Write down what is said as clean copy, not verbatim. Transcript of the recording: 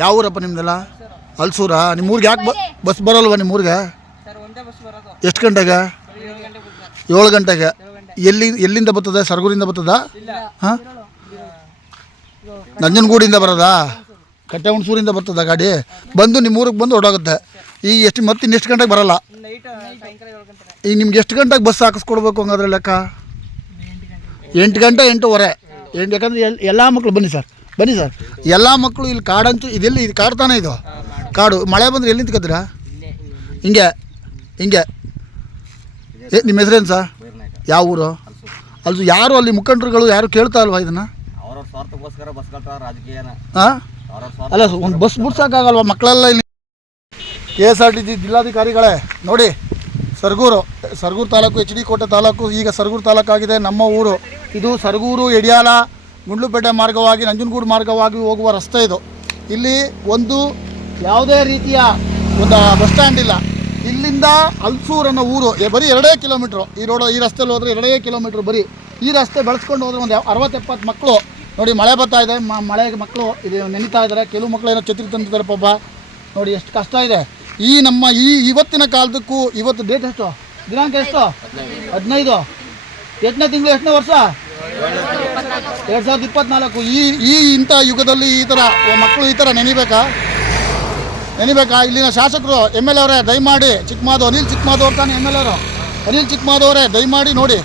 ಯಾವ ಊರಪ್ಪ ನಿಮ್ದೆಲ್ಲ? ಹಲ್ಸೂರಾ? ನಿಮ್ಮ ಊರಿಗೆ ಯಾಕೆ ಬಸ್ ಬರೋಲ್ವ ನಿಮ್ಮ ಊರಿಗೆ? ಎಷ್ಟು ಗಂಟೆಗೆ? 7 ಗಂಟೆಗೆ. ಎಲ್ಲಿಂದ ಬರ್ತದೆ? ಸರಗೂರಿಂದ ಬರ್ತದ? ಹಾಂ, ನಂಜನಗೂಡಿಂದ ಬರೋದಾ? ಕಟ್ಟೆ ಹುಣಸೂರಿಂದ ಬರ್ತದ ಗಾಡಿ? ಬಂದು ನಿಮ್ಮ ಊರಿಗೆ ಬಂದು ಹೊರಡೋಗುತ್ತೆ. ಈಗ ಮತ್ತೆ ಇನ್ನೆಷ್ಟು ಗಂಟೆಗೆ ಬರೋಲ್ಲ? ಈಗ ನಿಮ್ಗೆ ಎಷ್ಟು ಗಂಟೆಗೆ ಬಸ್ ಹಾಕಿಸ್ಕೊಡ್ಬೇಕು ಹಂಗಾದ್ರೆ ಲೆಕ್ಕ? 8 ಗಂಟೆ 8:15. ಯಾಕಂದರೆ ಎಲ್ಲ ಮಕ್ಕಳು ಬನ್ನಿ ಸರ್, ಬನ್ನಿ ಸರ್, ಎಲ್ಲ ಮಕ್ಕಳು ಇಲ್ಲಿ ಕಾಡಂಚು ಇದೆಲ್ಲಿ ಇದು ಕಾಡು ತಾನೇ ಇದು ಕಾಡು. ಮಳೆ ಬಂದರೆ ಎಲ್ಲಿ ನಿಂತ್ಕೊತೀರಾ? ಹಿಂಗೆ ಹಿಂಗೆ. ನಿಮ್ಮ ಹೆಸರೇನು ಸರ್? ಯಾವ ಊರು? ಅಲ್ಲಿ ಯಾರು ಅಲ್ಲಿ ಮುಖಂಡರುಗಳು ಯಾರು ಕೇಳ್ತಾ ಅಲ್ವಾ ಇದನ್ನು? ಹಾಂ, ಅಲ್ಲ ಒಂದು ಬಸ್ ಬಿಡ್ಸೋಕ್ಕಾಗಲ್ವ ಮಕ್ಕಳೆಲ್ಲ ಇಲ್ಲಿ? KSRTC ಜಿಲ್ಲಾಧಿಕಾರಿಗಳೇ ನೋಡಿ, ಸರಗೂರು ತಾಲೂಕು, HD ಕೋಟೆ ತಾಲೂಕು, ಈಗ ಸರಗೂರು ತಾಲೂಕಾಗಿದೆ ನಮ್ಮ ಊರು. ಇದು ಸರಗೂರು, ಯಡಿಯಾಲ, ಗುಂಡ್ಲುಪೇಟೆ ಮಾರ್ಗವಾಗಿ ನಂಜನಗೂಡು ಮಾರ್ಗವಾಗಿ ಹೋಗುವ ರಸ್ತೆ ಇದು. ಇಲ್ಲಿ ಒಂದು ಯಾವುದೇ ರೀತಿಯ ಒಂದು ಬಸ್ ಸ್ಟ್ಯಾಂಡ್ ಇಲ್ಲ. ಇಲ್ಲಿಂದ ಹಲ್ಸೂರು ಅನ್ನೋ ಊರು ಬರೀ 2 ಕಿಲೋಮೀಟ್ರು. ಈ ರಸ್ತೆಯಲ್ಲಿ ಹೋದರೆ 2 ಕಿಲೋಮೀಟ್ರ್. ಬರೀ ಈ ರಸ್ತೆ ಬೆಳೆಸ್ಕೊಂಡು ಹೋದರೆ ಒಂದು 60-70 ಮಕ್ಕಳು ನೋಡಿ. ಮಳೆ ಬರ್ತಾ ಇದೆ, ಮಳೆಗೆ ಮಕ್ಕಳು ಇದು ನೆನೀತಾ ಇದ್ದಾರೆ. ಕೆಲವು ಮಕ್ಕಳು ಏನೋ ಛತ್ರಿ ತಂದಿದ್ದಾರೆ ಪಾಪ. ನೋಡಿ ಎಷ್ಟು ಕಷ್ಟ ಇದೆ. ಇವತ್ತಿನ ಕಾಲದಕ್ಕೂ ಇವತ್ತು ಡೇಟ್ ಎಷ್ಟು? ದಿನಾಂಕ ಎಷ್ಟು? 15. ಎಷ್ಟನೇ ತಿಂಗಳು, ಎಷ್ಟನೇ ವರ್ಷ? 2024. ಇಂಥ ಯುಗದಲ್ಲಿ ಈ ಥರ ಮಕ್ಕಳು ಈ ಥರ ನೆನಿಬೇಕಾ? ಇಲ್ಲಿನ ಶಾಸಕರು MLA ಅವರೇ ದಯಮಾಡಿ, ಅನಿಲ್ ಚಿಕ್ಕಮಾಧವ್ ತಾನೆ MLA ಅವರು, ಅನಿಲ್ ಚಿಕ್ಕಮಾಧವ್ ಅವರೇ ದಯಮಾಡಿ ನೋಡಿ.